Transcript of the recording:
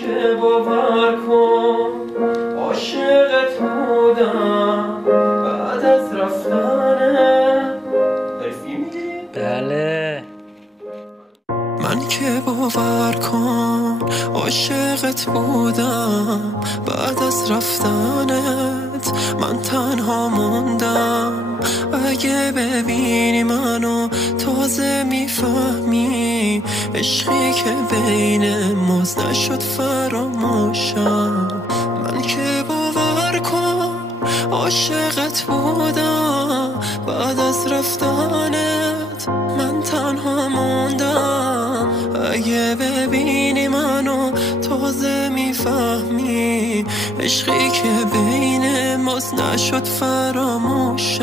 که باور کن عاشقت بودم بعد از رفتنت. حرفی میگی؟ بله. من که باور کن عاشقت بودم بعد از رفتنت. من تنها موندم، اگه ببینی منو تازه میفهمی عشقی که بین ماست نشد فراموشم. من که باور کن عاشقت بودم بعد از رفتنت. من تنها موندم، اگه ببینی منو تازه میفهمی عشقی که بین ماست نشد فراموشم.